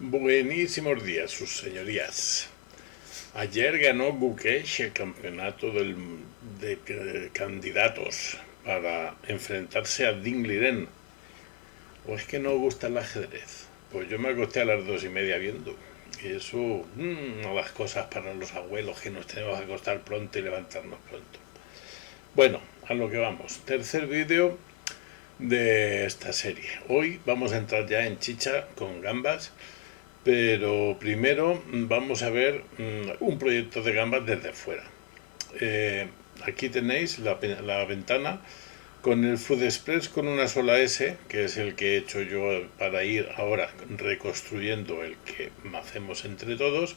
Buenísimos días, sus señorías. Ayer ganó Gukesh el campeonato de candidatos para enfrentarse a Ding Liren. ¿O es que no gusta el ajedrez? Pues yo me acosté a las 2:30 viendo. Y eso, no las cosas para los abuelos que nos tenemos que acostar pronto y levantarnos pronto. Bueno, a lo que vamos. Tercer vídeo de esta serie. Hoy vamos a entrar ya en chicha con gambas. Pero primero vamos a ver un proyecto de gambas desde fuera. Aquí tenéis la ventana con el Food Express con una sola S, que es el que he hecho yo para ir ahora reconstruyendo el que hacemos entre todos,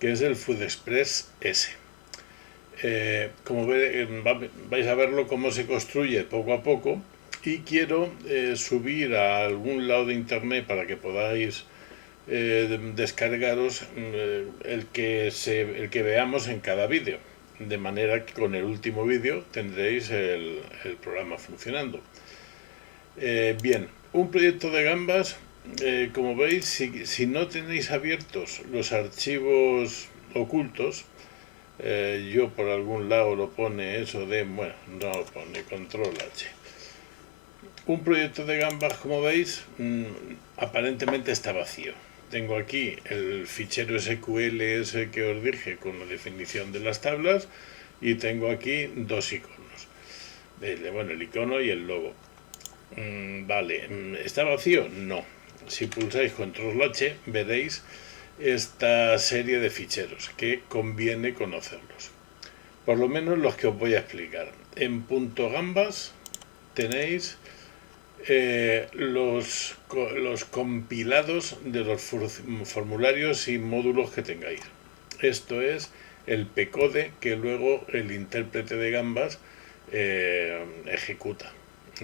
que es el Food Express S. Como vais a verlo cómo se construye poco a poco, y quiero subir a algún lado de internet para que podáis descargaros el que veamos en cada vídeo, de manera que con el último vídeo tendréis el programa funcionando. Bien, un proyecto de gambas, como veis, si no tenéis abiertos los archivos ocultos, yo por algún lado lo pone eso de, bueno, no lo pone control H. Un proyecto de gambas, como veis, aparentemente está vacío. Tengo aquí el fichero SQL ese que os dije con la definición de las tablas, y tengo aquí dos iconos. Bueno, el icono y el logo. Vale, ¿está vacío? No. Si pulsáis control H veréis esta serie de ficheros que conviene conocerlos. Por lo menos los que os voy a explicar. En .gambas tenéis los compilados de los formularios y módulos que tengáis. Esto es el P-code que luego el intérprete de gambas ejecuta.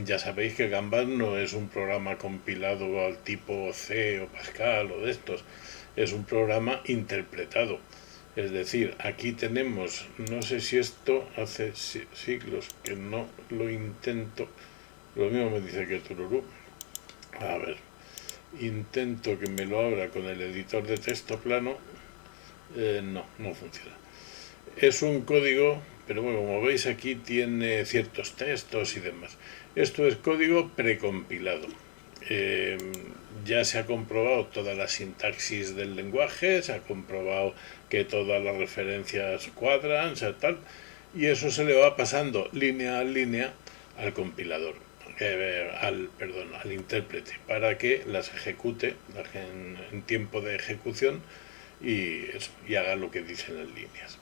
Ya sabéis que Gambas no es un programa compilado al tipo C o Pascal o de estos, es un programa interpretado. Es decir, aquí tenemos, no sé si esto hace siglos que no lo intento, lo mismo me dice que tururú. A ver, intento que me lo abra con el editor de texto plano. No funciona. Es un código, pero bueno, como veis aquí tiene ciertos textos y demás. Esto es código precompilado. Ya se ha comprobado toda la sintaxis del lenguaje, se ha comprobado que todas las referencias cuadran, o sea, tal, y eso se le va pasando línea a línea al compilador, al intérprete, para que las ejecute en tiempo de ejecución y haga lo que dicen las líneas.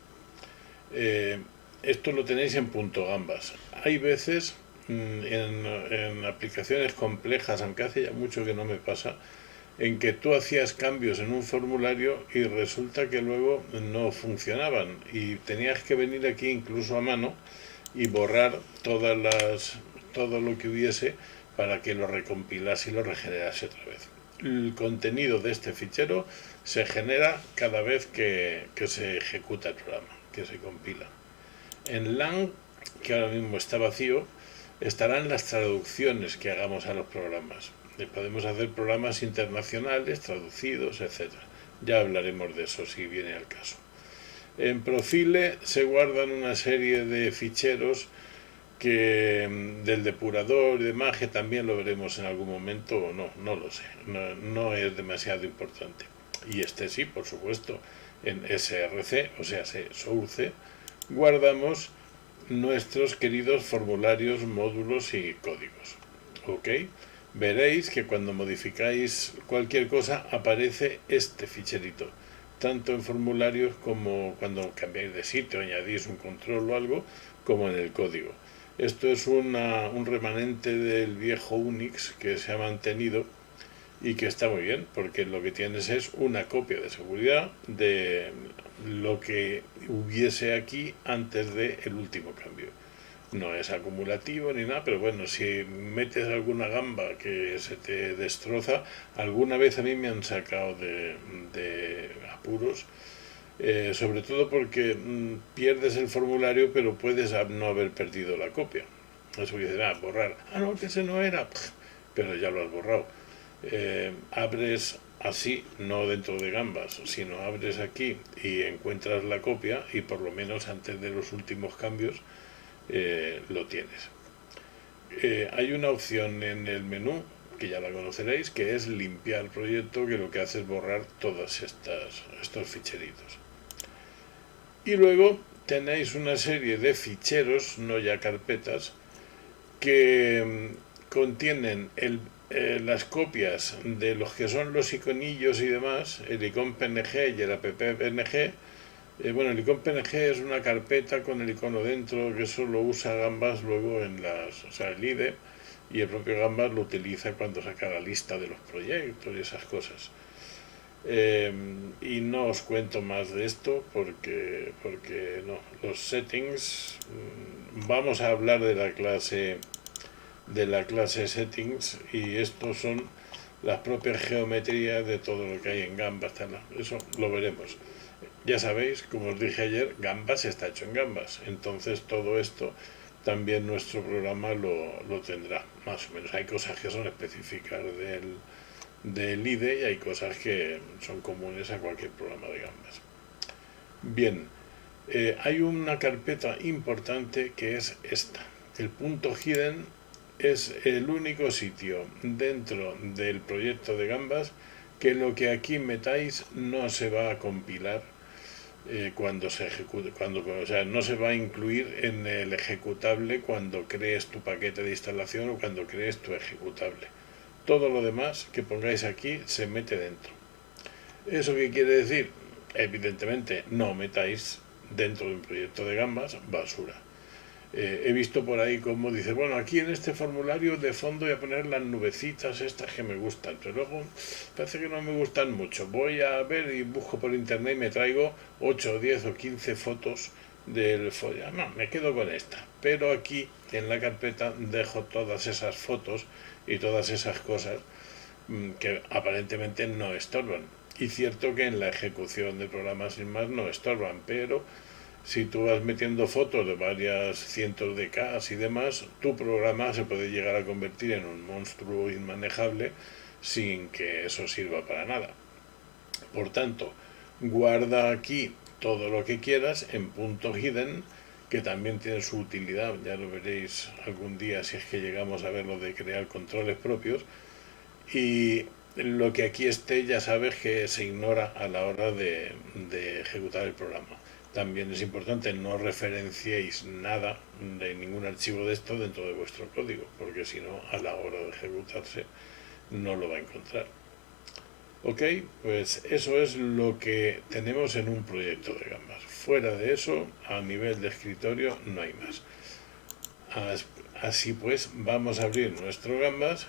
Esto lo tenéis en .gambas. Hay veces en aplicaciones complejas, aunque hace ya mucho que no me pasa, en que tú hacías cambios en un formulario y resulta que luego no funcionaban y tenías que venir aquí incluso a mano y borrar todo lo que hubiese para que lo recompilase y lo regenerase otra vez. El contenido de este fichero se genera cada vez que se ejecuta el programa, que se compila. En LAN, que ahora mismo está vacío, estarán las traducciones que hagamos a los programas. Podemos hacer programas internacionales, traducidos, etc. Ya hablaremos de eso si viene al caso. En Profile se guardan una serie de ficheros del depurador y demás, que también lo veremos en algún momento o no lo sé, no es demasiado importante. Y este sí, por supuesto, en SRC, o sea, Source, guardamos nuestros queridos formularios, módulos y códigos. ¿Ok? Veréis que cuando modificáis cualquier cosa aparece este ficherito, tanto en formularios como cuando cambiáis de sitio, añadís un control o algo, como en el código. Esto es un remanente del viejo Unix que se ha mantenido y que está muy bien, porque lo que tienes es una copia de seguridad de lo que hubiese aquí antes del último cambio. No es acumulativo ni nada, pero bueno, si metes alguna gamba que se te destroza, alguna vez a mí me han sacado de apuros, sobre todo porque pierdes el formulario, pero puedes no haber perdido la copia. Eso que dicen, borrar. No, que ese no era, pero ya lo has borrado. Abres así, no dentro de Gambas, sino abres aquí y encuentras la copia y por lo menos antes de los últimos cambios lo tienes. Hay una opción en el menú, que ya la conoceréis, que es limpiar proyecto, que lo que hace es borrar todos estos ficheritos. Y luego tenéis una serie de ficheros, no ya carpetas, que contienen las copias de los que son los iconillos y demás, el icon PNG y el app PNG. Bueno, el icon PNG es una carpeta con el icono dentro que solo usa Gambas luego o sea, el IDE, y el propio Gambas lo utiliza cuando saca la lista de los proyectos y esas cosas. Y no os cuento más de esto porque no, los settings, vamos a hablar de la clase settings, y estos son las propias geometrías de todo lo que hay en Gambas. Eso lo veremos. Ya sabéis, como os dije ayer, Gambas está hecho en Gambas, entonces todo esto también nuestro programa lo tendrá, más o menos. Hay cosas que son específicas del IDE y hay cosas que son comunes a cualquier programa de Gambas. Bien, hay una carpeta importante que es esta. El punto hidden es el único sitio dentro del proyecto de Gambas que lo que aquí metáis no se va a compilar cuando se ejecute, o sea, no se va a incluir en el ejecutable cuando crees tu paquete de instalación o cuando crees tu ejecutable. Todo lo demás que pongáis aquí se mete dentro. ¿Eso qué quiere decir? Evidentemente no metáis dentro de un proyecto de Gambas basura. He visto por ahí como dice, bueno, aquí en este formulario de fondo voy a poner las nubecitas estas que me gustan, pero luego parece que no me gustan mucho. Voy a ver y busco por internet y me traigo 8, 10 o 15 fotos del folio. No, me quedo con esta. Pero aquí en la carpeta dejo todas esas fotos y todas esas cosas que aparentemente no estorban. Y cierto que en la ejecución del programa sin más no estorban, pero si tú vas metiendo fotos de varias cientos de Ks y demás, tu programa se puede llegar a convertir en un monstruo inmanejable sin que eso sirva para nada. Por tanto, guarda aquí todo lo que quieras en punto hidden, que también tiene su utilidad, ya lo veréis algún día si es que llegamos a ver lo de crear controles propios, y lo que aquí esté ya sabes que se ignora a la hora de ejecutar el programa. También es importante no referenciéis nada de ningún archivo de esto dentro de vuestro código, porque si no, a la hora de ejecutarse no lo va a encontrar. Ok, pues eso es lo que tenemos en un proyecto de Gambas. Fuera de eso, a nivel de escritorio no hay más. Así pues, vamos a abrir nuestro Gambas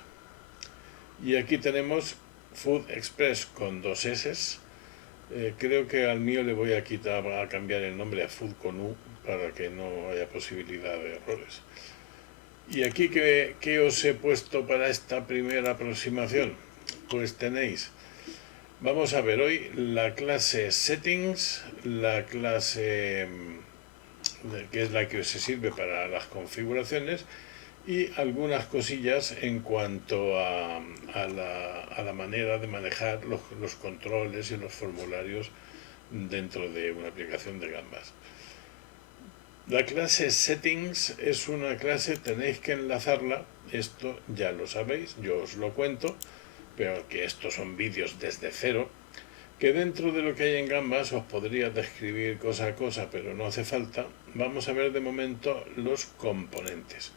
y aquí tenemos Food Express con 2 S. Creo que al mío le voy a cambiar el nombre a Food con U para que no haya posibilidad de errores. Y aquí, ¿qué os he puesto para esta primera aproximación? Pues tenéis, vamos a ver hoy la clase Settings, la clase que es la que se sirve para las configuraciones, y algunas cosillas en cuanto a la manera de manejar los controles y los formularios dentro de una aplicación de Gambas. La clase Settings es una clase, tenéis que enlazarla, esto ya lo sabéis, yo os lo cuento, pero que estos son vídeos desde cero, que dentro de lo que hay en Gambas os podría describir cosa a cosa, pero no hace falta. Vamos a ver de momento los componentes.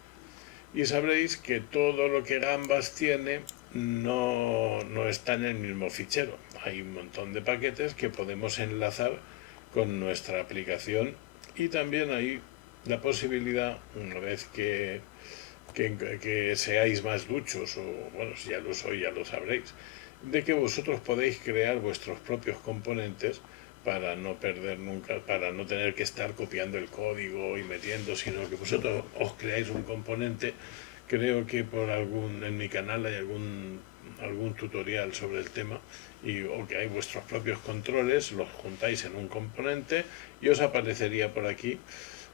Y sabréis que todo lo que Gambas tiene no está en el mismo fichero. Hay un montón de paquetes que podemos enlazar con nuestra aplicación, y también hay la posibilidad, una vez que seáis más duchos, o bueno, si ya lo sois ya lo sabréis, de que vosotros podéis crear vuestros propios componentes para no perder nunca, para no tener que estar copiando el código y metiendo, sino que vosotros os creáis un componente. Creo que en mi canal hay algún tutorial sobre el tema, o que hay vuestros propios controles, los juntáis en un componente y os aparecería por aquí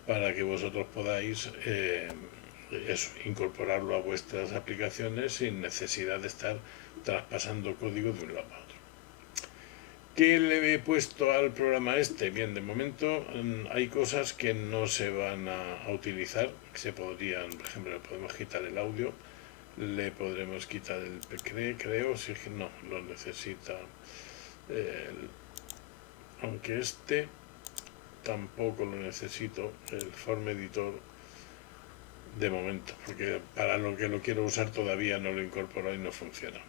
para que vosotros podáis incorporarlo a vuestras aplicaciones sin necesidad de estar traspasando código de un lado a otro. ¿Qué le he puesto al programa este? Bien, de momento hay cosas que no se van a utilizar, que se podrían, por ejemplo, le podemos quitar el audio, le podremos quitar el PCRE, creo, si es que no, lo necesita, aunque este tampoco lo necesito, el Form Editor de momento, porque para lo que lo quiero usar todavía no lo incorporo y no funciona.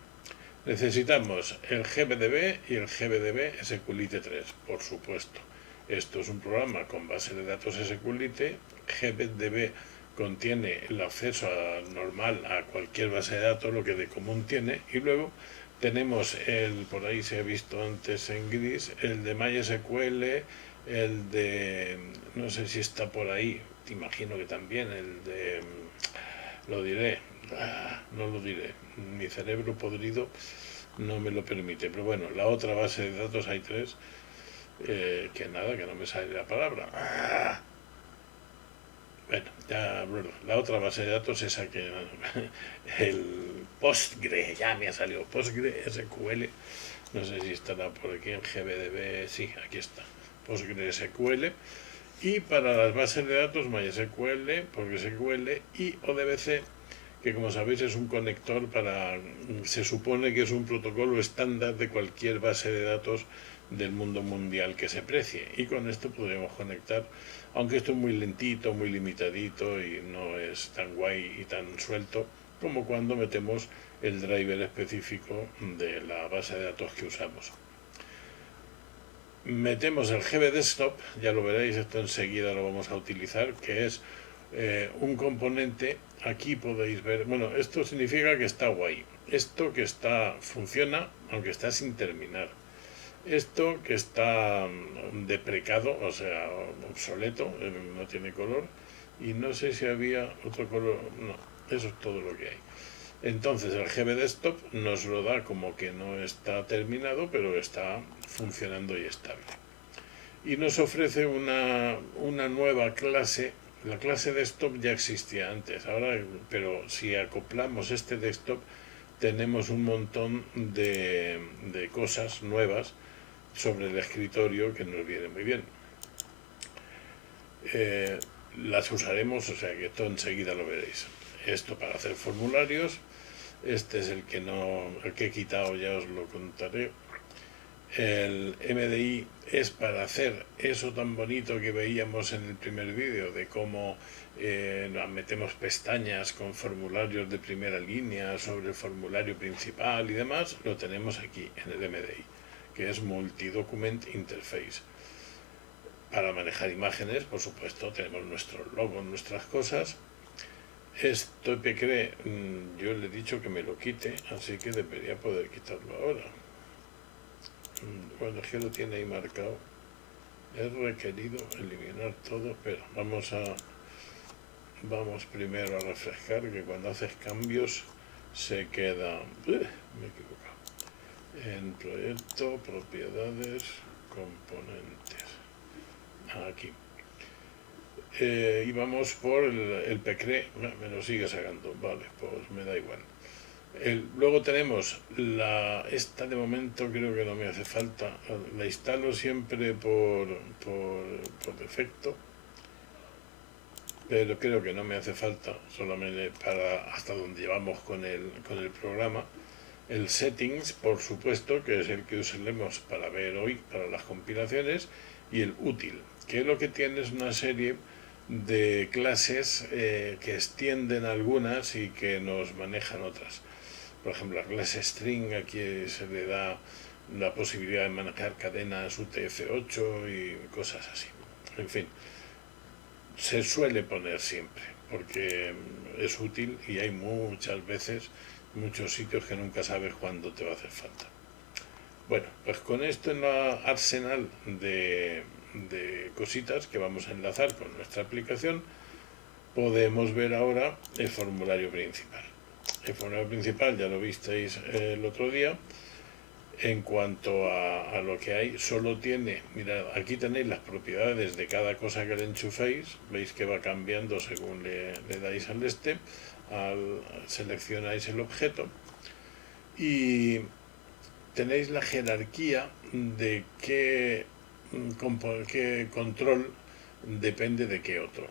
Necesitamos el GBDB y el GBDB SQLite 3, por supuesto. Esto es un programa con base de datos SQLite. GBDB contiene el acceso normal a cualquier base de datos, lo que de común tiene, y luego tenemos el, por ahí se ha visto antes en gris, el de MySQL, el de, no sé si está por ahí, te imagino que también, el de, lo diré, no lo diré, mi cerebro podrido no me lo permite, pero bueno, la otra base de datos hay tres, que nada, que no me sale la palabra. Bueno, ya, la otra base de datos esa que el Postgre, ya me ha salido Postgre SQL, no sé si estará por aquí en GBDB, sí, aquí está, Postgre SQL. Y para las bases de datos MySQL, PostgreSQL y ODBC, que como sabéis es un conector para, se supone que es un protocolo estándar de cualquier base de datos del mundo mundial que se precie, y con esto podríamos conectar, aunque esto es muy lentito, muy limitadito y no es tan guay y tan suelto como cuando metemos el driver específico de la base de datos que usamos. Metemos el GB Desktop, ya lo veréis, esto enseguida lo vamos a utilizar, que es un componente. Aquí podéis ver, bueno, esto significa que está guay, esto que está, funciona, aunque está sin terminar, esto que está deprecado, o sea, obsoleto, no tiene color, y no sé si había otro color, no, eso es todo lo que hay. Entonces el GB Desktop nos lo da como que no está terminado, pero está funcionando y estable. Y nos ofrece una nueva clase. La clase Desktop ya existía antes, ahora, pero si acoplamos este Desktop tenemos un montón de cosas nuevas sobre el escritorio que nos viene muy bien. Las usaremos, o sea que esto enseguida lo veréis. Esto para hacer formularios. Este es el que he quitado, ya os lo contaré. El MDI es para hacer eso tan bonito que veíamos en el primer vídeo, de cómo metemos pestañas con formularios de primera línea sobre el formulario principal y demás. Lo tenemos aquí en el MDI, que es Multi-Document Interface. Para manejar imágenes, por supuesto, tenemos nuestro logo, nuestras cosas. Esto PCRE, yo le he dicho que me lo quite, así que debería poder quitarlo ahora. Bueno, es que lo tiene ahí marcado. Es requerido eliminar todo, pero vamos primero a refrescar, que cuando haces cambios se queda. Me he equivocado. En proyecto, propiedades, componentes. Aquí. Y vamos por el PCRE, me lo sigue sacando, vale, pues me da igual. Luego tenemos esta, de momento creo que no me hace falta, la instalo siempre por defecto, pero creo que no me hace falta, solamente para hasta donde llevamos con el programa. El settings, por supuesto, que es el que usaremos para ver hoy, para las compilaciones, y el útil, que lo que tiene es una serie de clases que extienden algunas y que nos manejan otras. Por ejemplo, la clase string, aquí se le da la posibilidad de manejar cadenas UTF-8 y cosas así. En fin, se suele poner siempre porque es útil y hay muchas veces, muchos sitios que nunca sabes cuándo te va a hacer falta. Bueno, pues con esto en la arsenal de cositas que vamos a enlazar con nuestra aplicación, podemos ver ahora el formulario principal. El formulario principal ya lo visteis el otro día. En cuanto a lo que hay, solo tiene, mirad, aquí tenéis las propiedades de cada cosa que le enchuféis, veis que va cambiando según le dais al seleccionáis el objeto, y tenéis la jerarquía de qué control depende de qué otro.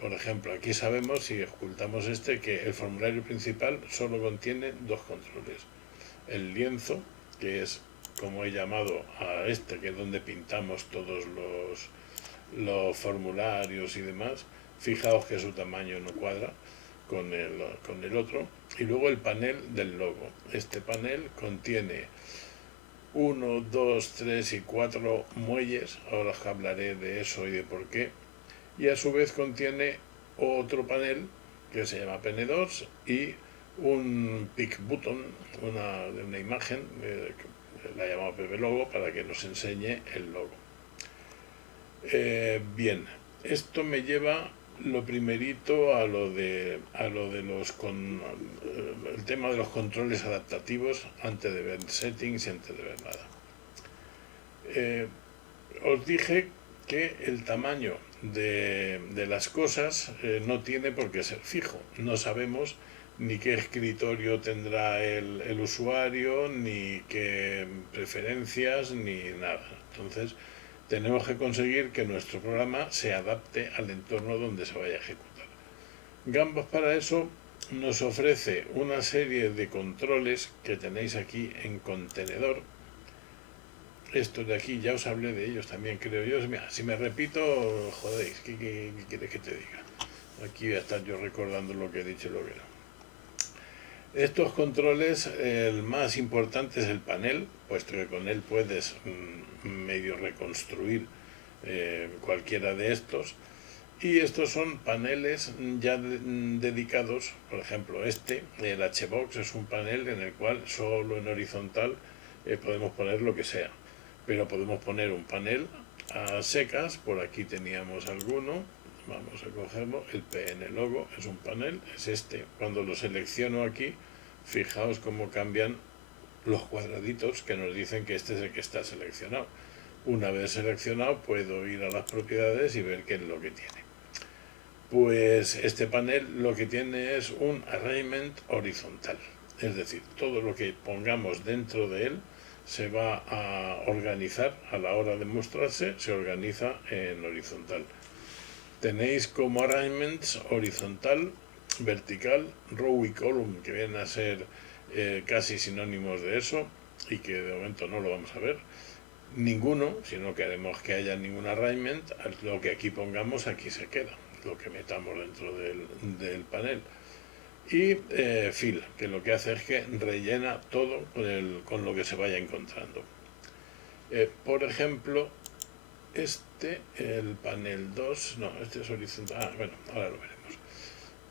Por ejemplo, aquí sabemos, si ocultamos este, que el formulario principal solo contiene dos controles. El lienzo, que es como he llamado a este, que es donde pintamos todos los formularios y demás. Fijaos que su tamaño no cuadra con el otro. Y luego el panel del logo. Este panel contiene 1, 2, 3 y 4 muelles. Ahora os hablaré de eso y de por qué. Y a su vez contiene otro panel que se llama Pn2 y un pick button, una imagen, la llamamos PP Logo, para que nos enseñe el logo. Bien, esto me lleva lo primerito a lo de el tema de los controles adaptativos antes de ver settings y antes de ver nada. Os dije que el tamaño de las cosas no tiene por qué ser fijo. No sabemos ni qué escritorio tendrá el usuario, ni qué preferencias, ni nada. Entonces, tenemos que conseguir que nuestro programa se adapte al entorno donde se vaya a ejecutar. Gambas para eso nos ofrece una serie de controles que tenéis aquí en contenedor. Estos de aquí, ya os hablé de ellos también, creo yo. Mira, si me repito, jodéis, ¿qué quieres que te diga? Aquí voy a estar yo recordando lo que he dicho y lo que no. Estos controles, el más importante es el panel, puesto que con él puedes medio reconstruir cualquiera de estos. Y estos son paneles ya dedicados, por ejemplo el HBox es un panel en el cual solo en horizontal podemos poner lo que sea. Pero podemos poner un panel a secas, por aquí teníamos alguno, vamos a cogerlo, el PN Logo es un panel, es este. Cuando lo selecciono aquí, fijaos cómo cambian los cuadraditos que nos dicen que este es el que está seleccionado. Una vez seleccionado puedo ir a las propiedades y ver qué es lo que tiene. Pues este panel lo que tiene es un alignment horizontal, es decir, todo lo que pongamos dentro de él se va a organizar a la hora de mostrarse, se organiza en horizontal. Tenéis como alignments horizontal, vertical, row y column, que vienen a ser casi sinónimos de eso y que de momento no lo vamos a ver. Ninguno, si no queremos que haya ningún alignment, lo que aquí pongamos aquí se queda, lo que metamos dentro del panel. Y fill, que lo que hace es que rellena todo con lo que se vaya encontrando. Por ejemplo, el panel 2, no, este es horizontal, bueno, ahora lo veremos.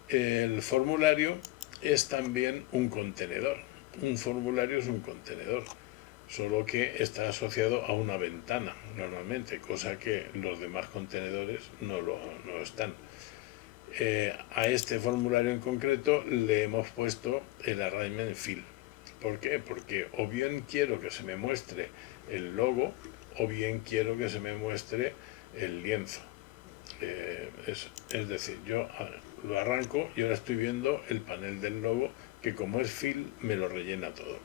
El formulario es también un contenedor. Un formulario es un contenedor, solo que está asociado a una ventana normalmente, cosa que los demás contenedores no están. A este formulario en concreto le hemos puesto el alignment fill. ¿Por qué? Porque o bien quiero que se me muestre el logo o bien quiero que se me muestre el lienzo. Es decir, yo lo arranco y ahora estoy viendo el panel del logo, que como es fill me lo rellena todo.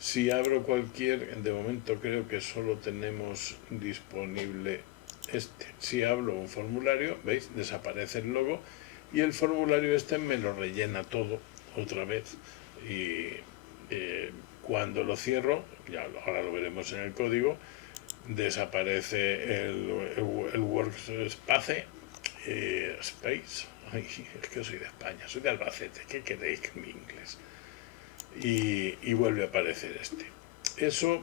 Si abro de momento creo que solo tenemos disponible si abro un formulario, veis, desaparece el logo y el formulario me lo rellena todo otra vez. Y cuando lo cierro, ahora lo veremos en el código, desaparece el workspace, space. Ay, es que soy de España, soy de Albacete, ¿qué queréis que mi inglés? Y vuelve a aparecer Eso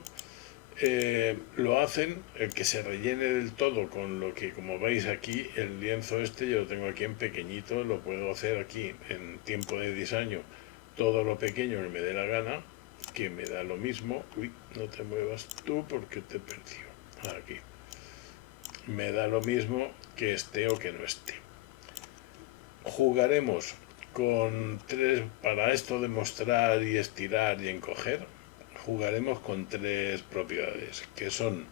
lo hacen, el que se rellene del todo con lo que, como veis aquí, el lienzo yo lo tengo aquí en pequeñito, lo puedo hacer aquí en tiempo de diseño, todo lo pequeño que me dé la gana, que me da lo mismo. Uy, no te muevas tú porque te he perdido. Aquí. Me da lo mismo que esté o que no esté. Jugaremos con para esto de mostrar y estirar y encoger, jugaremos con tres propiedades, que son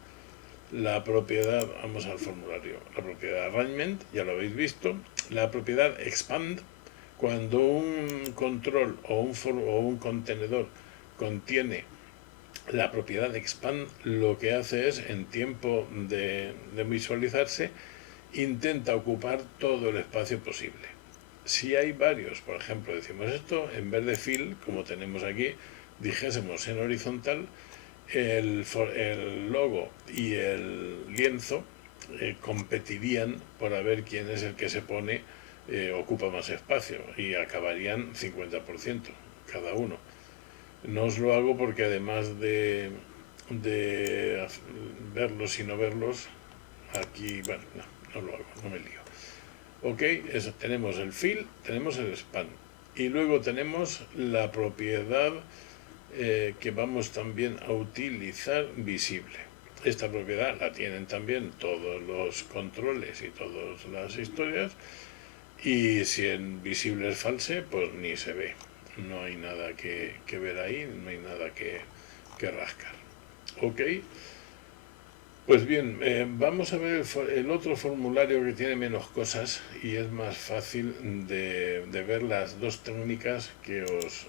la propiedad, vamos al formulario, la propiedad alignment, ya lo habéis visto, la propiedad expand, cuando un control o un contenedor contiene La propiedad expand lo que hace es, en tiempo de visualizarse, intenta ocupar todo el espacio posible. Si hay varios, por ejemplo, decimos esto, en vez de fill, como tenemos aquí, dijésemos en horizontal, el logo y el lienzo competirían por a ver quién es el que se pone, ocupa más espacio, y acabarían 50% cada uno. No os lo hago porque además de verlos y no verlos, aquí, bueno, no lo hago, no me lío. Ok, eso, tenemos el fill, tenemos el span, y luego tenemos la propiedad que vamos también a utilizar, visible. Esta propiedad la tienen también todos los controles y todas las historias, y si en visible es false, pues ni se ve. No hay nada que ver ahí, no hay nada que rascar. Ok, pues bien, vamos a ver el otro formulario que tiene menos cosas y es más fácil de ver las dos técnicas que os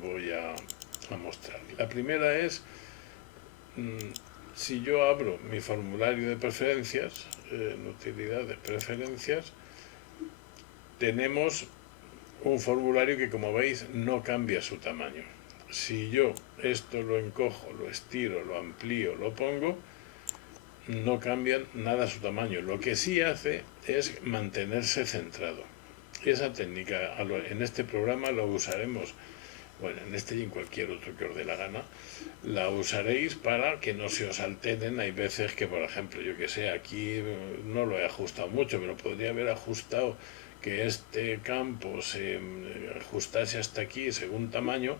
voy a mostrar. La primera es, si yo abro mi formulario de preferencias, en utilidad de preferencias, tenemos un formulario que, como veis, no cambia su tamaño. Si yo esto lo encojo, lo estiro, lo amplío, lo pongo, no cambian nada su tamaño. Lo que sí hace es mantenerse centrado. Esa técnica en este programa la usaremos, bueno, en este y en cualquier otro que os dé la gana, la usaréis para que no se os alteren. Hay veces que, por ejemplo, yo que sé, aquí no lo he ajustado mucho, pero podría haber ajustado que este campo se ajustase hasta aquí según tamaño,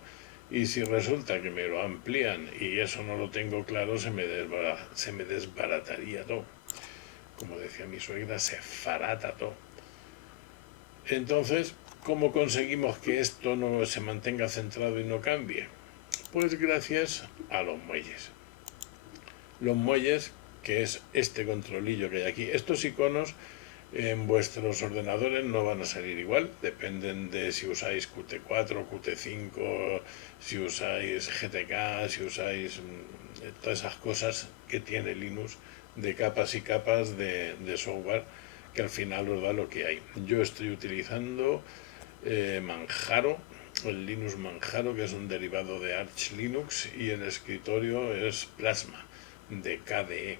y si resulta que me lo amplían y eso no lo tengo claro, se me desbarataría todo. Como decía mi suegra, se farata todo. Entonces, ¿cómo conseguimos que esto no se mantenga centrado y no cambie? Pues gracias a los muelles. Los muelles, que es este controlillo que hay aquí. Estos iconos en vuestros ordenadores no van a salir igual, dependen de si usáis Qt4, Qt5, si usáis GTK, si usáis todas esas cosas que tiene Linux, de capas y capas de software, que al final os da lo que hay. Yo estoy utilizando Manjaro, el Linux Manjaro, que es un derivado de Arch Linux, y el escritorio es Plasma, de KDE.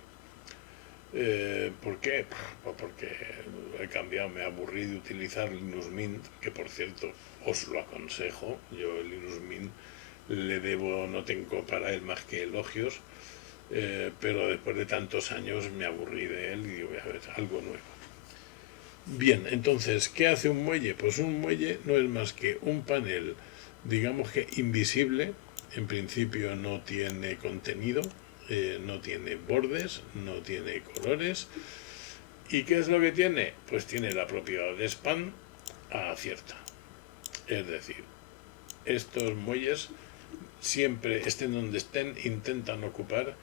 ¿Por qué? Pues porque he cambiado, me aburrí de utilizar Linux Mint, que por cierto os lo aconsejo. Yo el Linux Mint le debo, no tengo para él más que elogios, pero después de tantos años me aburrí de él y digo, a ver, algo nuevo. Bien, entonces, ¿qué hace un muelle? Pues un muelle no es más que un panel, digamos que invisible. En principio no tiene contenido, no tiene bordes, no tiene colores. ¿Y qué es lo que tiene? Pues tiene la propiedad de span acierta. Es decir, estos muelles, siempre estén donde estén, intentan ocupar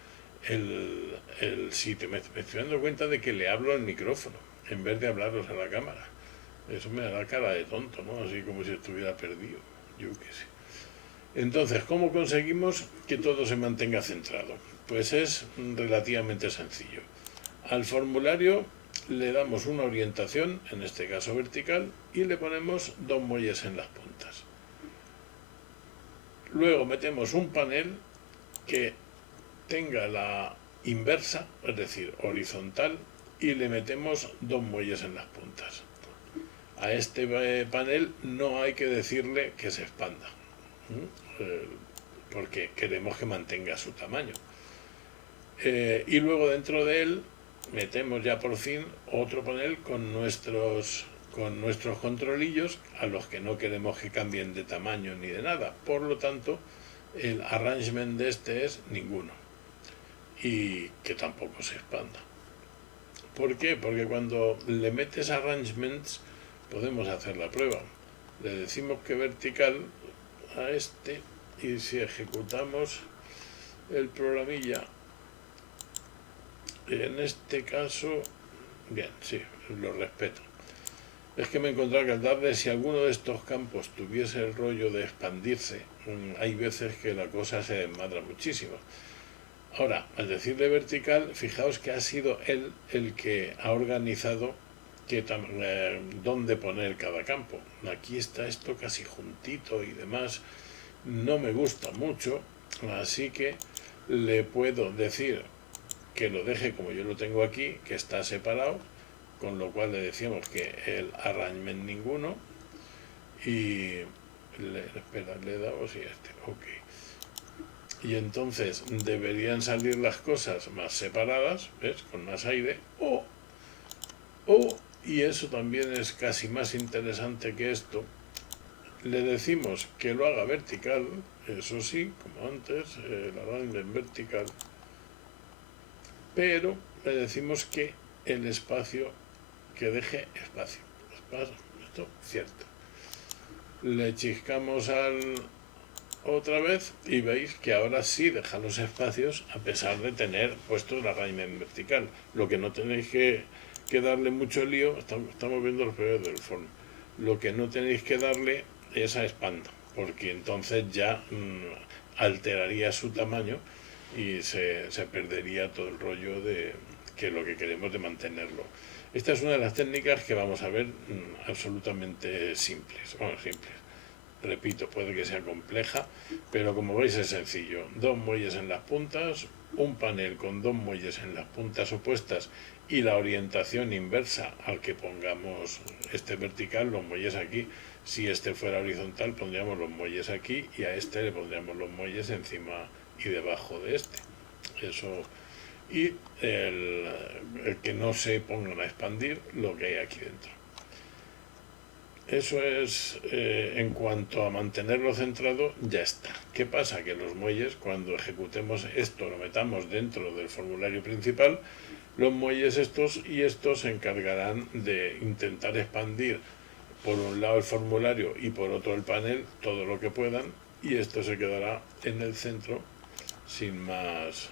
el sitio. Me estoy dando cuenta de que le hablo al micrófono en vez de hablaros a la cámara. Eso me da cara de tonto, ¿no? Así como si estuviera perdido. Yo qué sé. Entonces, ¿cómo conseguimos que todo se mantenga centrado? Pues es relativamente sencillo. Al formulario le damos una orientación, en este caso vertical, y le ponemos dos muelles en las puntas. Luego metemos un panel que tenga la inversa, es decir, horizontal, y le metemos dos muelles en las puntas. A este panel no hay que decirle que se expanda, porque queremos que mantenga su tamaño. Y luego dentro de él metemos ya por fin otro panel con nuestros controlillos, a los que no queremos que cambien de tamaño ni de nada. Por lo tanto, el arrangement de este es ninguno, y que tampoco se expanda. ¿Por qué? Porque cuando le metes arrangements podemos hacer la prueba. Le decimos que vertical a este, y si ejecutamos el programilla, en este caso, bien, sí, lo respeto. es que me he encontrado que al darle, si alguno de estos campos tuviese el rollo de expandirse, hay veces que la cosa se desmadra muchísimo. Ahora, al decirle vertical, fijaos que ha sido él el que ha organizado dónde poner cada campo. Aquí está esto casi juntito y demás. No me gusta mucho, así que le puedo decir que lo deje como yo lo tengo aquí, que está separado, con lo cual le decíamos que el arrangement ninguno, y espera, le damos y ok. Y entonces deberían salir las cosas más separadas, ¿ves? Con más aire, y eso también es casi más interesante que esto, le decimos que lo haga vertical, eso sí, como antes, el arrangement vertical, pero le decimos que el espacio, que deje espacio. Esto, cierto. Le chiscamos otra vez y veis que ahora sí deja los espacios a pesar de tener puesto el arrangement vertical. Lo que no tenéis que darle mucho lío, estamos viendo los periodos del form. Lo que no tenéis que darle es a expand, porque entonces ya alteraría su tamaño y se perdería todo el rollo de que lo que queremos de mantenerlo. Esta es una de las técnicas que vamos a ver absolutamente simples. Bueno, simples. Repito, puede que sea compleja, pero como veis es sencillo. Dos muelles en las puntas, un panel con dos muelles en las puntas opuestas y la orientación inversa al que pongamos este vertical, los muelles aquí. Si este fuera horizontal pondríamos los muelles aquí y a este le pondríamos los muelles encima y debajo de este. Eso. Y el que no se pongan a expandir lo que hay aquí dentro. Eso es, en cuanto a mantenerlo centrado, ya está. ¿Qué pasa? Que los muelles, cuando ejecutemos esto, lo metamos dentro del formulario principal, los muelles estos y estos se encargarán de intentar expandir por un lado el formulario y por otro el panel, todo lo que puedan, y esto se quedará en el centro sin más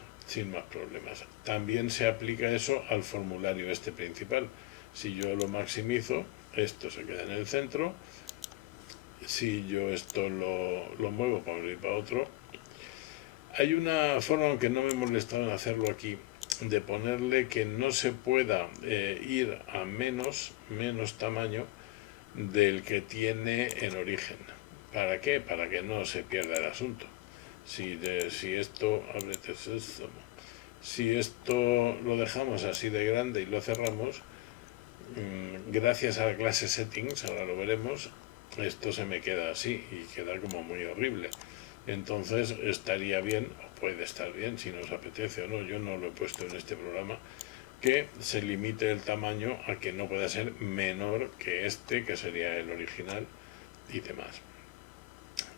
problemas. También se aplica eso al formulario este principal. Si yo lo maximizo, esto se queda en el centro. Si yo esto lo muevo para un y para otro, hay una forma, aunque no me he molestado en hacerlo aquí, de ponerle que no se pueda ir a menos tamaño del que tiene en origen. ¿Para qué? Para que no se pierda el asunto. Si esto lo dejamos así de grande y lo cerramos, gracias a la clase settings, ahora lo veremos, esto se me queda así y queda como muy horrible. Entonces estaría bien, o puede estar bien si nos apetece o no, yo no lo he puesto en este programa, que se limite el tamaño a que no pueda ser menor que este, que sería el original y demás.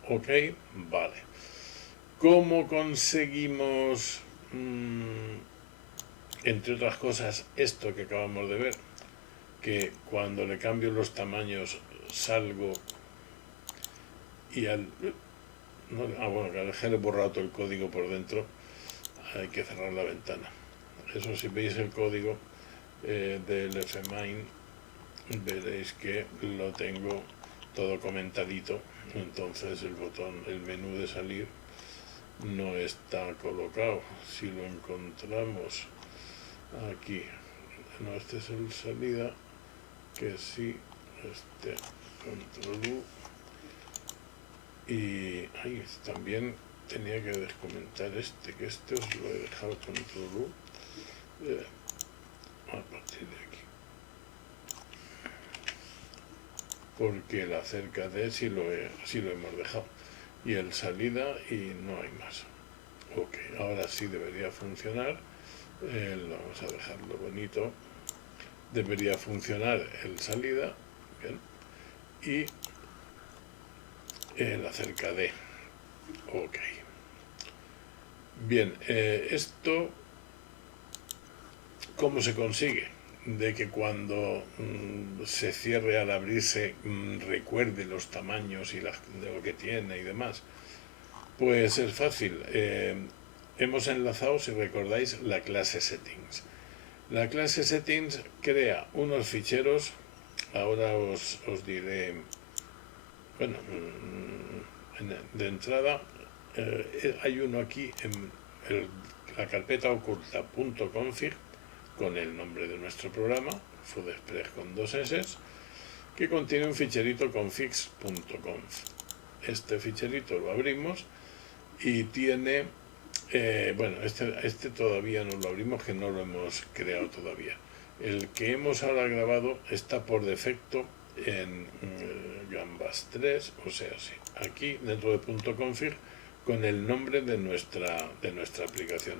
Ok, vale. ¿Cómo conseguimos, entre otras cosas, esto que acabamos de ver? Que cuando le cambio los tamaños salgo y bueno, que al dejar borrado todo el código por dentro hay que cerrar la ventana. Eso, si veis el código del fmain, veréis que lo tengo todo comentadito, entonces el menú de salir no está colocado. Si lo encontramos aquí, no, este es el salida, que sí, control U, y también tenía que descomentar que este os lo he dejado control U, a partir de aquí, porque el acerca de sí lo hemos dejado, y el salida y no hay más. Ok, ahora sí debería funcionar. Vamos a dejarlo bonito. Debería funcionar el salida, bien, y el acerca de. Ok. Bien, esto, ¿cómo se consigue? De que cuando se cierre al abrirse recuerde los tamaños y de lo que tiene y demás. Pues es fácil. Hemos enlazado, si recordáis, la clase settings. La clase settings crea unos ficheros ahora os diré, bueno, de entrada hay uno aquí en la carpeta oculta .config con el nombre de nuestro programa, FoodExpress con 2 S, que contiene un ficherito configs.conf. Este ficherito lo abrimos y tiene, bueno, este todavía no lo abrimos, que no lo hemos creado todavía. El que hemos ahora grabado está por defecto en Gambas 3, o sea, sí, aquí dentro de .config con el nombre de nuestra aplicación.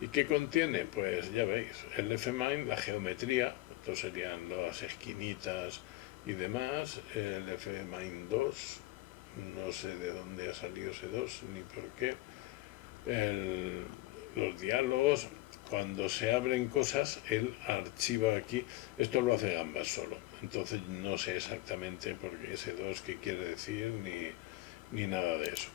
¿Y qué contiene? Pues ya veis, el fmine, la geometría, estos serían las esquinitas y demás, el fmine 2, no sé de dónde ha salido ese 2 ni por qué, los diálogos, cuando se abren cosas, él archiva aquí, esto lo hace Gambas solo, entonces no sé exactamente por qué ese 2 qué quiere decir ni nada de eso.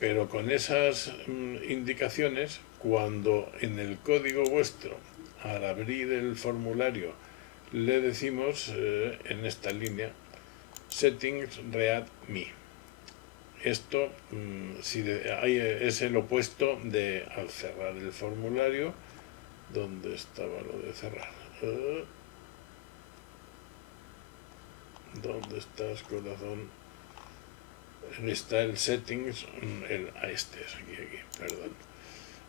Pero con esas indicaciones, cuando en el código vuestro, al abrir el formulario, le decimos en esta línea settings read me. Esto es el opuesto de al cerrar el formulario. ¿Dónde estaba lo de cerrar? ¿Dónde estás, corazón? Está el settings, este es aquí, perdón.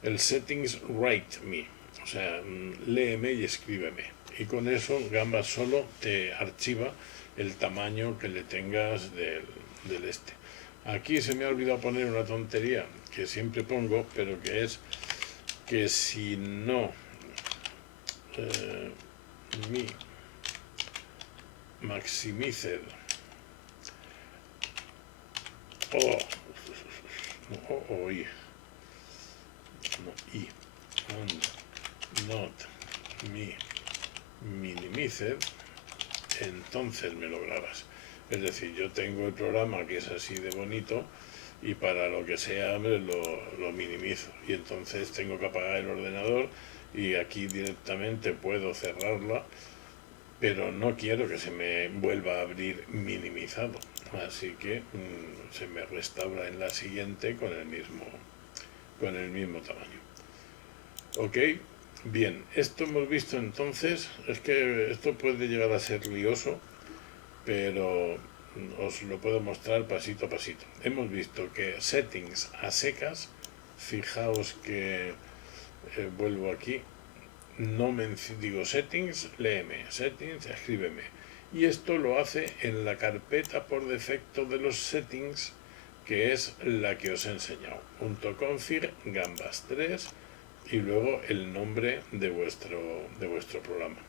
El settings write me, o sea, léeme y escríbeme. Y con eso Gambas solo te archiva el tamaño que le tengas del este. Aquí se me ha olvidado poner una tontería que siempre pongo, pero que es que si no mi maximized and not mi minimized, entonces me lo grabas. Es decir, yo tengo el programa que es así de bonito y para lo que sea lo minimizo, y entonces tengo que apagar el ordenador y aquí directamente puedo cerrarla, pero no quiero que se me vuelva a abrir minimizado, así que se me restaura en la siguiente con el mismo tamaño. Ok, bien, esto hemos visto entonces. Es que esto puede llegar a ser lioso, pero os lo puedo mostrar pasito a pasito. Hemos visto que settings a secas, fijaos que vuelvo aquí, no me digo settings, léeme, settings, escríbeme, y esto lo hace en la carpeta por defecto de los settings, que es la que os he enseñado, .config, Gambas 3 y luego el nombre de vuestro programa.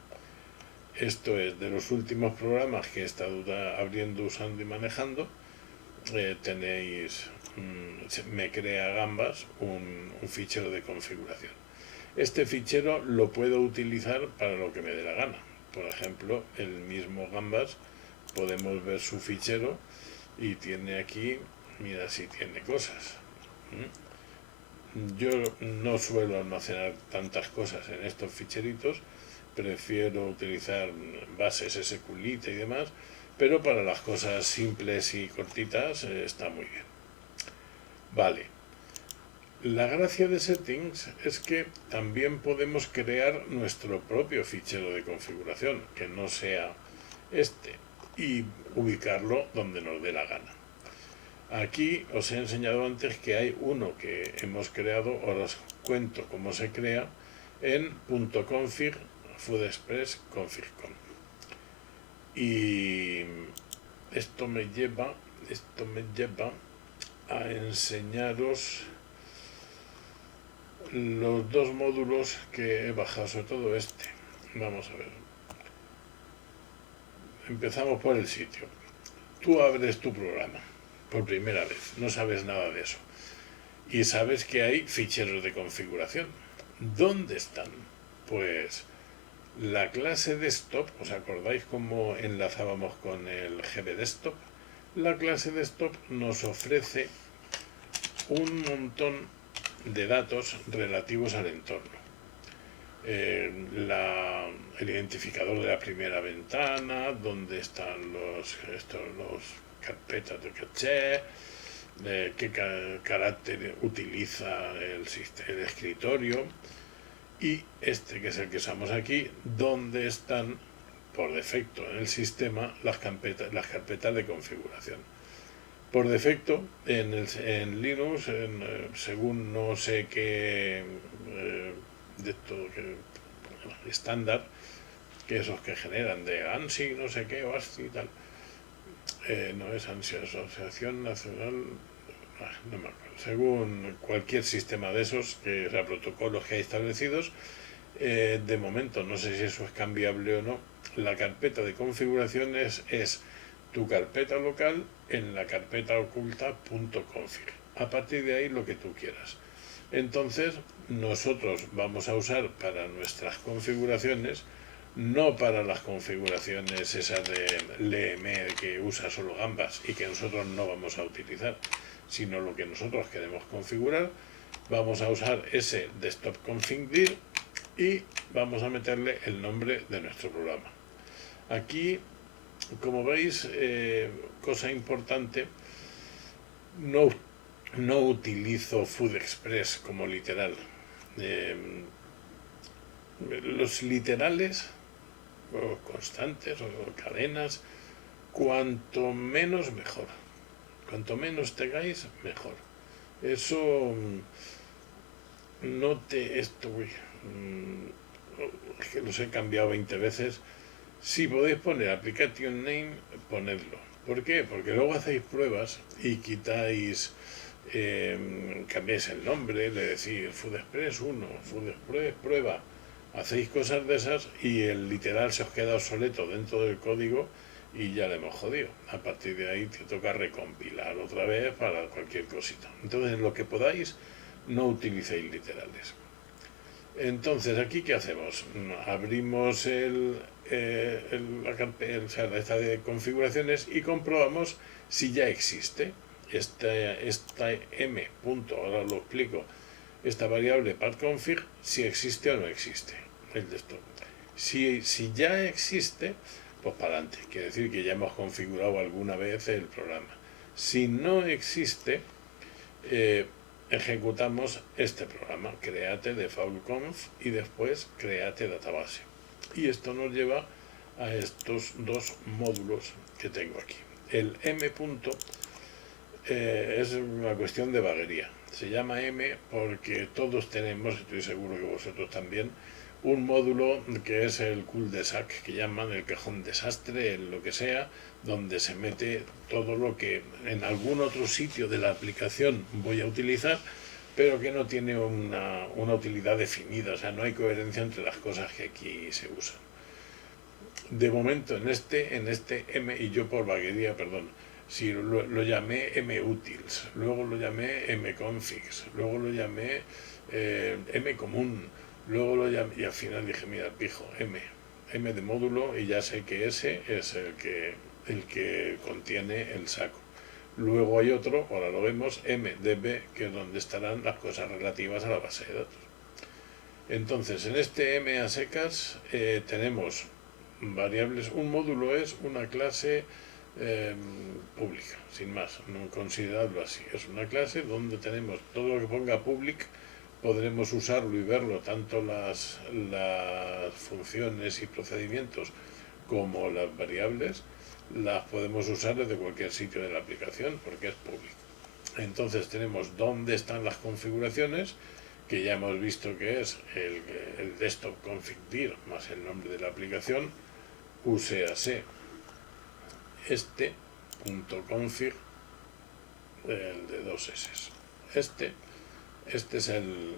Esto es de los últimos programas que he estado abriendo, usando y manejando. Tenéis, me crea Gambas un fichero de configuración. Este fichero lo puedo utilizar para lo que me dé la gana. Por ejemplo, el mismo Gambas, podemos ver su fichero y tiene aquí, mira si tiene cosas. Yo no suelo almacenar tantas cosas en estos ficheritos, prefiero utilizar bases SQLite y demás, pero para las cosas simples y cortitas está muy bien. Vale. La gracia de settings es que también podemos crear nuestro propio fichero de configuración, que no sea este, y ubicarlo donde nos dé la gana. Aquí os he enseñado antes que hay uno que hemos creado, ahora os cuento cómo se crea, en .config FoodExpress config.com. Y esto me lleva a enseñaros los dos módulos que he bajado, sobre todo este. Vamos a ver. Empezamos por el sitio. Tú abres tu programa por primera vez, no sabes nada de eso, y sabes que hay ficheros de configuración. ¿Dónde están? Pues la clase desktop, ¿os acordáis cómo enlazábamos con el GBDesktop? La clase desktop nos ofrece un montón de datos relativos al entorno. el identificador de la primera ventana, dónde están los carpetas de caché, qué carácter utiliza el escritorio, y este que es el que usamos aquí, dónde están por defecto en el sistema las carpetas de configuración. Por defecto en Linux, según no sé qué de todo estándar, que esos que generan de ANSI, no sé qué, o ASCII y tal, no es ANSI, Asociación Nacional, no me acuerdo, según cualquier sistema de esos, que sea protocolos que hay establecidos, de momento, no sé si eso es cambiable o no, la carpeta de configuraciones es tu carpeta local en la carpeta oculta .config. A partir de ahí lo que tú quieras. Entonces, nosotros vamos a usar para nuestras configuraciones, no para las configuraciones esas de LME que usa solo Gambas y que nosotros no vamos a utilizar, sino lo que nosotros queremos configurar. Vamos a usar ese desktop config dir y vamos a meterle el nombre de nuestro programa. Aquí, como veis, cosa importante, no utilizo FoodExpress como literal. Los literales, o constantes, o cadenas, cuanto menos mejor. Cuanto menos tengáis, mejor. Eso es que los he cambiado 20 veces. Si podéis poner application name, ponedlo. ¿Por qué? Porque luego hacéis pruebas y quitáis, cambiáis el nombre, le decís FoodExpress 1, FoodExpress prueba, hacéis cosas de esas y el literal se os queda obsoleto dentro del código y ya le hemos jodido. A partir de ahí te toca recompilar otra vez para cualquier cosita. Entonces, lo que podáis, no utilicéis literales. Entonces, ¿aquí qué hacemos? Abrimos la carpeta de configuraciones y comprobamos si ya existe esta m punto, ahora lo explico, esta variable partconfig, si existe o no existe el desktop. Si ya existe, pues para adelante, quiere decir que ya hemos configurado alguna vez el programa. Si no existe, ejecutamos este programa, create defaultconf y después create database. Y esto nos lleva a estos dos módulos que tengo aquí. El m punto es una cuestión de vaguería. Se llama m porque todos tenemos, estoy seguro que vosotros también, un módulo que es el cul-de-sac, que llaman el cajón desastre, lo que sea, donde se mete todo lo que en algún otro sitio de la aplicación voy a utilizar, pero que no tiene una utilidad definida, o sea, no hay coherencia entre las cosas que aquí se usan. De momento, en este M, y yo por vaguería, perdón, si lo llamé mutils, luego lo llamé mconfigs, luego lo llamé mcomún, luego lo llamé, y al final dije, mira, pijo, M de módulo, y ya sé que ese es el que contiene el saco. Luego hay otro, ahora lo vemos, mdb, que es donde estarán las cosas relativas a la base de datos. Entonces, en este m a secas tenemos variables. Un módulo es una clase pública, sin más, no considerarlo así. Es una clase donde tenemos todo lo que ponga public, podremos usarlo y verlo, tanto las funciones y procedimientos como las variables, las podemos usar desde cualquier sitio de la aplicación porque es público. Entonces tenemos dónde están las configuraciones, que ya hemos visto que es el desktop config dir más el nombre de la aplicación, usease este punto config, el de dos S. Este es el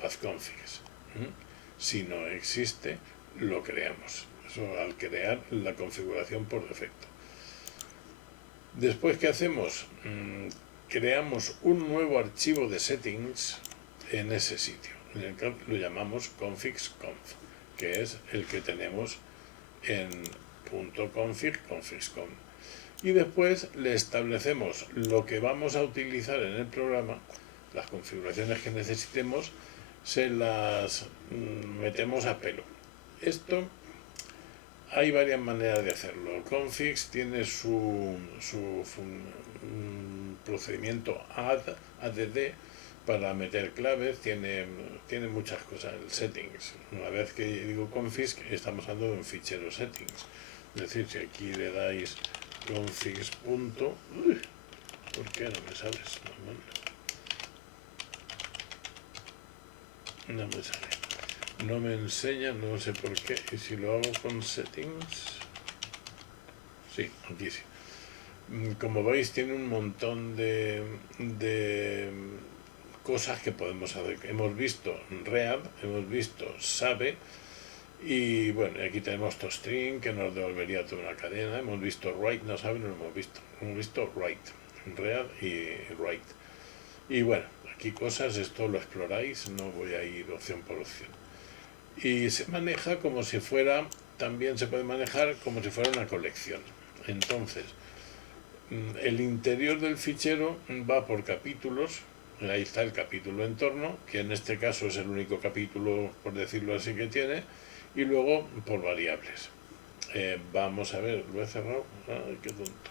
path configs. Si no existe, lo creamos. Eso al crear la configuración por defecto. Después, ¿qué hacemos? Creamos un nuevo archivo de settings en ese sitio, en el que lo llamamos configs.conf, que es el que tenemos en .config, configs.conf. Y después le establecemos lo que vamos a utilizar en el programa, las configuraciones que necesitemos, se las metemos a pelo. Esto hay varias maneras de hacerlo. Configs tiene su procedimiento add para meter claves, tiene muchas cosas, el settings. Una vez que digo configs, estamos hablando de un fichero settings. Es decir, si aquí le dais configs. ¿Por qué no me sabes? No me sale. No me enseña, no sé por qué. Y si lo hago con settings, sí, aquí sí. Como veis, tiene un montón de cosas que podemos hacer. Hemos visto read, hemos visto sabe, y bueno, aquí tenemos toString, que nos devolvería toda una cadena. Hemos visto write, no sabe, no lo hemos visto. Hemos visto write, read y write. Y bueno, aquí cosas, esto lo exploráis, no voy a ir opción por opción. Y se maneja como si fuera, también se puede manejar como si fuera una colección. Entonces, el interior del fichero va por capítulos. Ahí está el capítulo entorno, que en este caso es el único capítulo, por decirlo así, que tiene, y luego por variables. Vamos a ver, lo he cerrado, ay, qué tonto.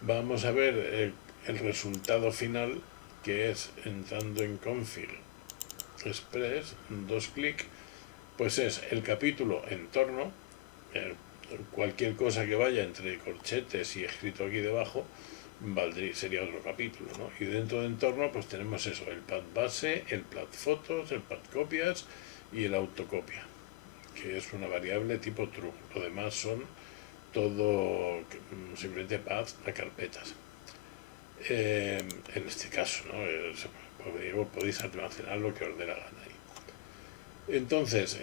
Vamos a ver el resultado final, que es entrando en config express, 2 clics, pues es el capítulo entorno, cualquier cosa que vaya entre corchetes y escrito aquí debajo sería otro capítulo, ¿no? Y dentro de entorno pues tenemos eso, el pad base, el pad fotos, el pad copias y el autocopia, que es una variable tipo true. Lo demás son todo simplemente paths a carpetas. En este caso, ¿no? Podéis almacenar lo que os dé la gana ahí. Entonces,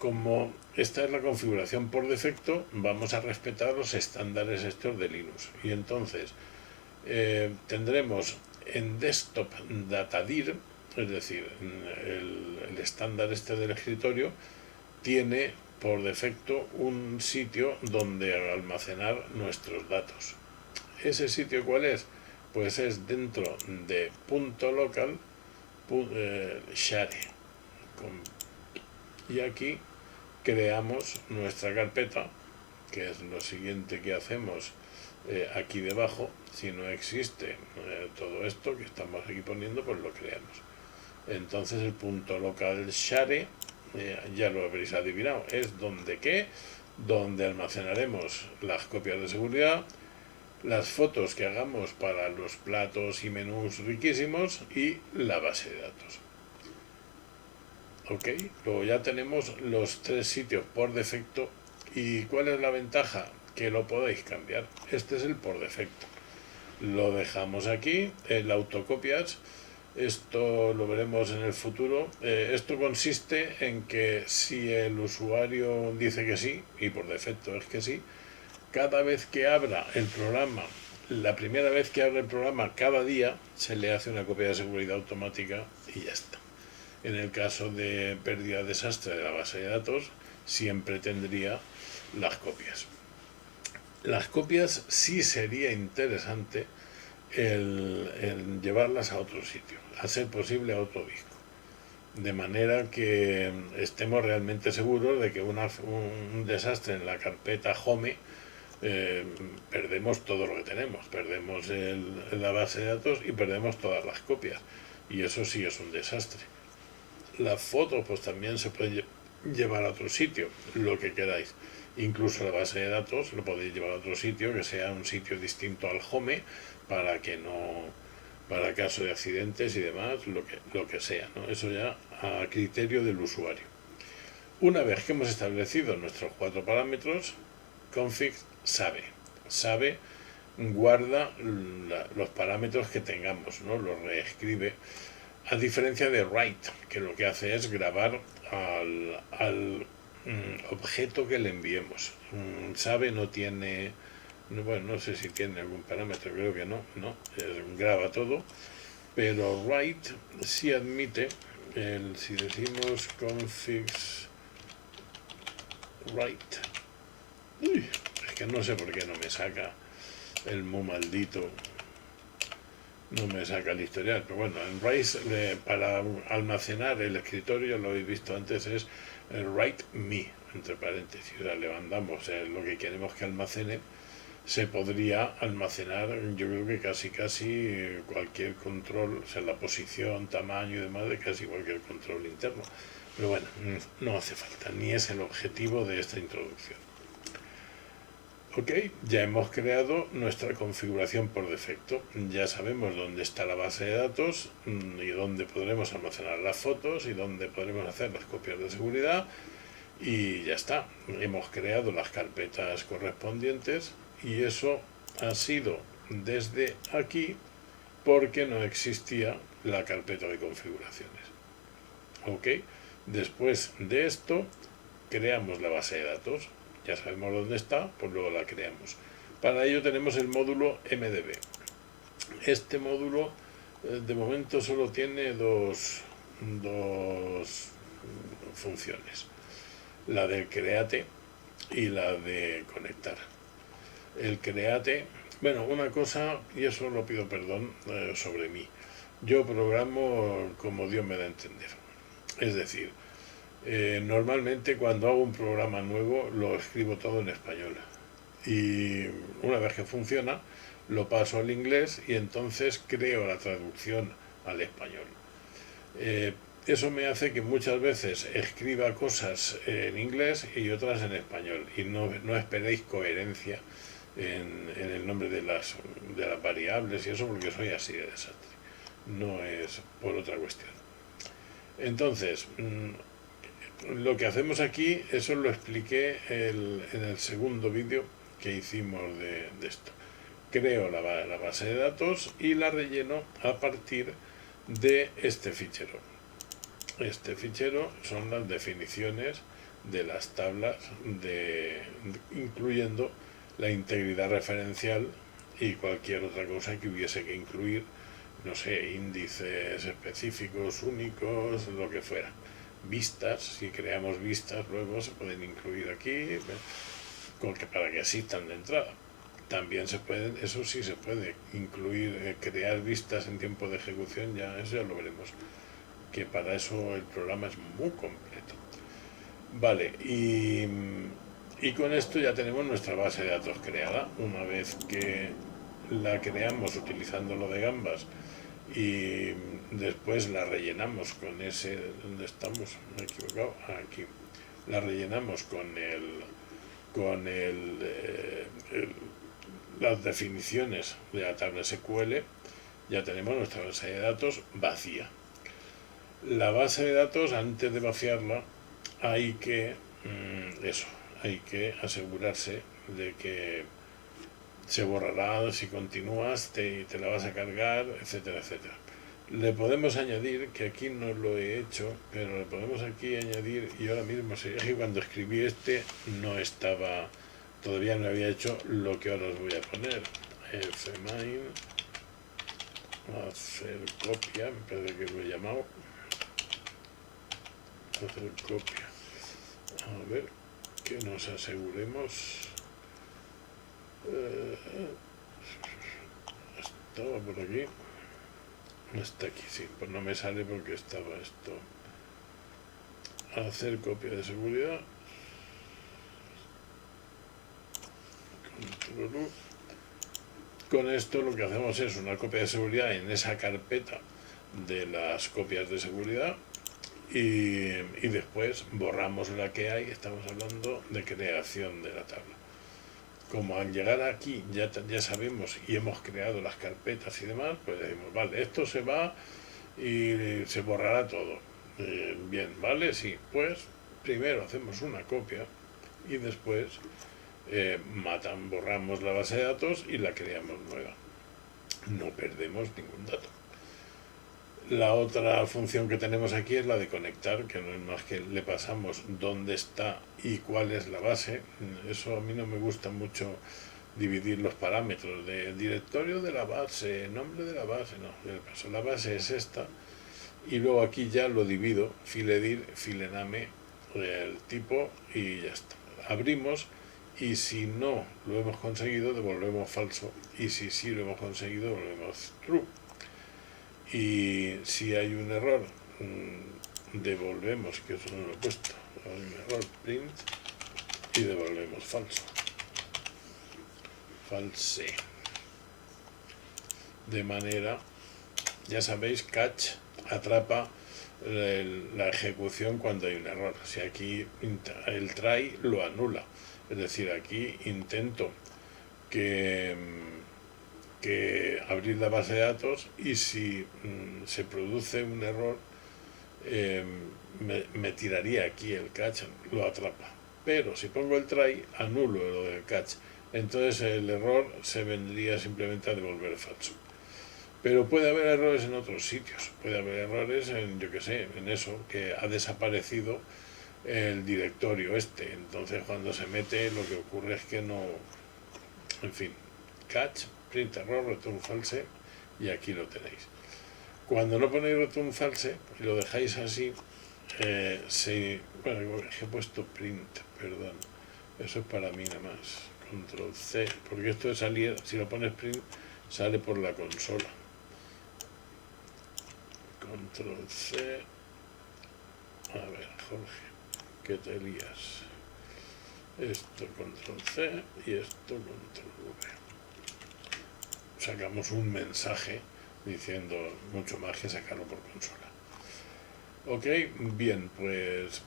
como esta es la configuración por defecto, vamos a respetar los estándares estos de Linux. Y entonces tendremos en desktop datadir, es decir, el estándar este del escritorio tiene por defecto un sitio donde almacenar nuestros datos. ¿Ese sitio cuál es? Pues es dentro de .local share. Y aquí creamos nuestra carpeta, que es lo siguiente que hacemos aquí debajo. Si no existe todo esto que estamos aquí poniendo, pues lo creamos. Entonces el .local share, ya lo habréis adivinado, es donde almacenaremos las copias de seguridad, las fotos que hagamos para los platos y menús riquísimos y la base de datos. Ok, luego ya tenemos los 3 sitios por defecto. ¿Y cuál es la ventaja? Que lo podéis cambiar. Este es el por defecto. Lo dejamos aquí, el autocopias. Esto lo veremos en el futuro. Esto consiste en que si el usuario dice que sí, y por defecto es que sí, cada vez que abra el programa, la primera vez que abra el programa cada día, se le hace una copia de seguridad automática y ya está. En el caso de pérdida desastre de la base de datos, siempre tendría las copias. Las copias sí sería interesante el llevarlas a otro sitio, a ser posible a otro disco, de manera que estemos realmente seguros de que un desastre en la carpeta home, perdemos todo lo que tenemos, perdemos la base de datos y perdemos todas las copias, y eso sí es un desastre. Las fotos pues también se puede llevar a otro sitio, lo que queráis. Incluso la base de datos lo podéis llevar a otro sitio, que sea un sitio distinto al home, para que no, para caso de accidentes y demás, lo que sea, ¿no? Eso ya a criterio del usuario. Una vez que hemos establecido nuestros 4 parámetros, config sabe, guarda los parámetros que tengamos, ¿no? Los reescribe, a diferencia de write, que lo que hace es grabar al objeto que le enviemos. Sabe no tiene, bueno, no sé si tiene algún parámetro, creo que no, graba todo, pero write sí admite, si decimos configs write, es que no sé por qué no me saca el mu maldito no me saca el historial, pero bueno, en Rise para almacenar el escritorio, lo habéis visto antes, es el write me, entre paréntesis, o sea, le mandamos lo que queremos que almacene, se podría almacenar, yo creo que casi cualquier control, o sea, la posición, tamaño y demás de casi cualquier control interno. Pero bueno, no hace falta, ni es el objetivo de esta introducción. Ok, ya hemos creado nuestra configuración por defecto. Ya sabemos dónde está la base de datos y dónde podremos almacenar las fotos y dónde podremos hacer las copias de seguridad. Y ya está, hemos creado las carpetas correspondientes y eso ha sido desde aquí porque no existía la carpeta de configuraciones. Ok, después de esto creamos la base de datos, ya sabemos dónde está, pues luego la creamos. Para ello tenemos el módulo MDB. Este módulo de momento solo tiene dos funciones, la del create y la de conectar. El create, bueno, una cosa, y eso lo pido perdón sobre mí, yo programo como Dios me da a entender, es decir, normalmente cuando hago un programa nuevo lo escribo todo en español y una vez que funciona lo paso al inglés y entonces creo la traducción al español. Eso me hace que muchas veces escriba cosas en inglés y otras en español y no esperéis coherencia en el nombre de las variables y eso porque soy así de desastre, no es por otra cuestión. Entonces, lo que hacemos aquí, eso lo expliqué en el segundo vídeo que hicimos de esto. Creo la base de datos y la relleno a partir de este fichero. Este fichero son las definiciones de las tablas, incluyendo la integridad referencial y cualquier otra cosa que hubiese que incluir, no sé, índices específicos, únicos, lo que fuera. Vistas, si creamos vistas luego se pueden incluir aquí para que existan de entrada. También se pueden, eso sí se puede incluir, crear vistas en tiempo de ejecución, eso ya lo veremos, que para eso el programa es muy completo. Vale, y con esto ya tenemos nuestra base de datos creada. Una vez que la creamos utilizando lo de Gambas y después la rellenamos con ese, ¿dónde estamos? Me he equivocado, aquí. La rellenamos con las definiciones de la tabla SQL, ya tenemos nuestra base de datos vacía. La base de datos, antes de vaciarla, hay que hay que asegurarse de que se borrará si continúas, te la vas a cargar, etcétera, etcétera. Le podemos añadir, que aquí no lo he hecho, pero le podemos aquí añadir, y ahora mismo sé que cuando escribí no estaba, todavía no había hecho lo que ahora os voy a poner. Fmain, hacer copia, me parece que lo he llamado. Hacer copia. A ver, que nos aseguremos. Estaba por aquí. Está aquí, sí, pues no me sale porque estaba esto. Hacer copia de seguridad. Control U. Con esto lo que hacemos es una copia de seguridad en esa carpeta de las copias de seguridad y después borramos la que hay. Estamos hablando de creación de la tabla. Como al llegar aquí ya sabemos y hemos creado las carpetas y demás, pues decimos, vale, esto se va y se borrará todo. Bien, vale, sí, pues primero hacemos una copia y después borramos la base de datos y la creamos nueva. No perdemos ningún dato. La otra función que tenemos aquí es la de conectar, que no es más que le pasamos dónde está y cuál es la base. Eso a mí no me gusta mucho, dividir los parámetros del directorio de la base, nombre de la base, no, la base es esta y luego aquí ya lo divido, filedir, filename, el tipo y ya está. Abrimos y si no lo hemos conseguido devolvemos falso y si sí lo hemos conseguido devolvemos true. Y si hay un error, devolvemos, que eso no lo he puesto, hay un error, print, y devolvemos falso. False. De manera, ya sabéis, catch atrapa la ejecución cuando hay un error. Si aquí el try lo anula, es decir, aquí intento que abrir la base de datos, y si se produce un error, me tiraría aquí el catch, lo atrapa. Pero si pongo el try, anulo lo del catch. Entonces el error se vendría simplemente a devolver falso. Pero puede haber errores en otros sitios. Puede haber errores en, yo que sé, en eso, que ha desaparecido el directorio este. Entonces cuando se mete, lo que ocurre es que no... En fin, catch, print error, return false, y aquí lo tenéis. Cuando no ponéis return false y lo dejáis así, bueno, he puesto print, perdón, eso es para mí nada más, control C, porque esto de salir, si lo pones print, sale por la consola, control C, a ver, Jorge, que te lías, esto control C y esto control V, sacamos un mensaje diciendo mucho más que sacarlo por consola. Ok, bien, pues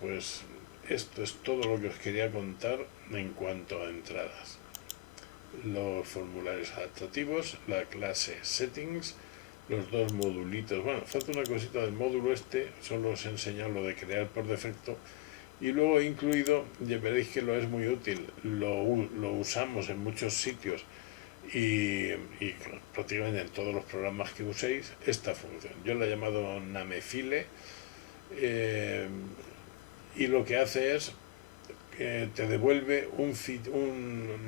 esto es todo lo que os quería contar en cuanto a entradas. Los formularios adaptativos, la clase settings, los dos modulitos. Bueno, falta una cosita del módulo este, solo os he enseñado lo de crear por defecto. Y luego he incluido, ya veréis que lo es muy útil, lo usamos en muchos sitios y prácticamente en todos los programas que uséis, esta función. Yo la he llamado Namefile, y lo que hace es que te devuelve un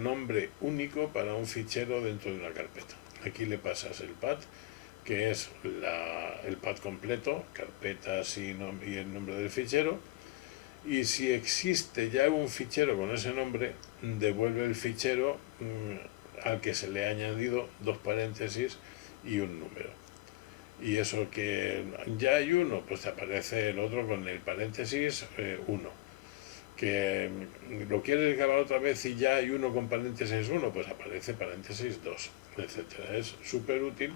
nombre único para un fichero dentro de una carpeta. Aquí le pasas el path, que es el path completo, carpetas y el nombre del fichero, y si existe ya un fichero con ese nombre, devuelve el fichero al que se le ha añadido dos paréntesis y un número. Y eso que ya hay uno, pues te aparece el otro con el paréntesis 1. Que lo quieres grabar otra vez y ya hay uno con paréntesis 1, pues aparece paréntesis 2, etcétera. Es súper útil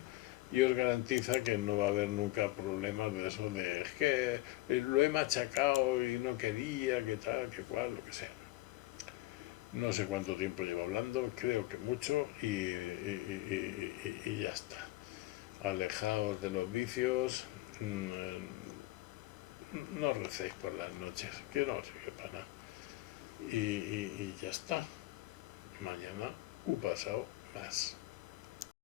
y os garantiza que no va a haber nunca problemas de eso de es que lo he machacado y no quería, que tal, que cual, lo que sea. No sé cuánto tiempo llevo hablando, creo que mucho, y ya está. Alejaos de los vicios, no recéis por las noches, que no sirve para nada. Y ya está. Mañana, pasado más.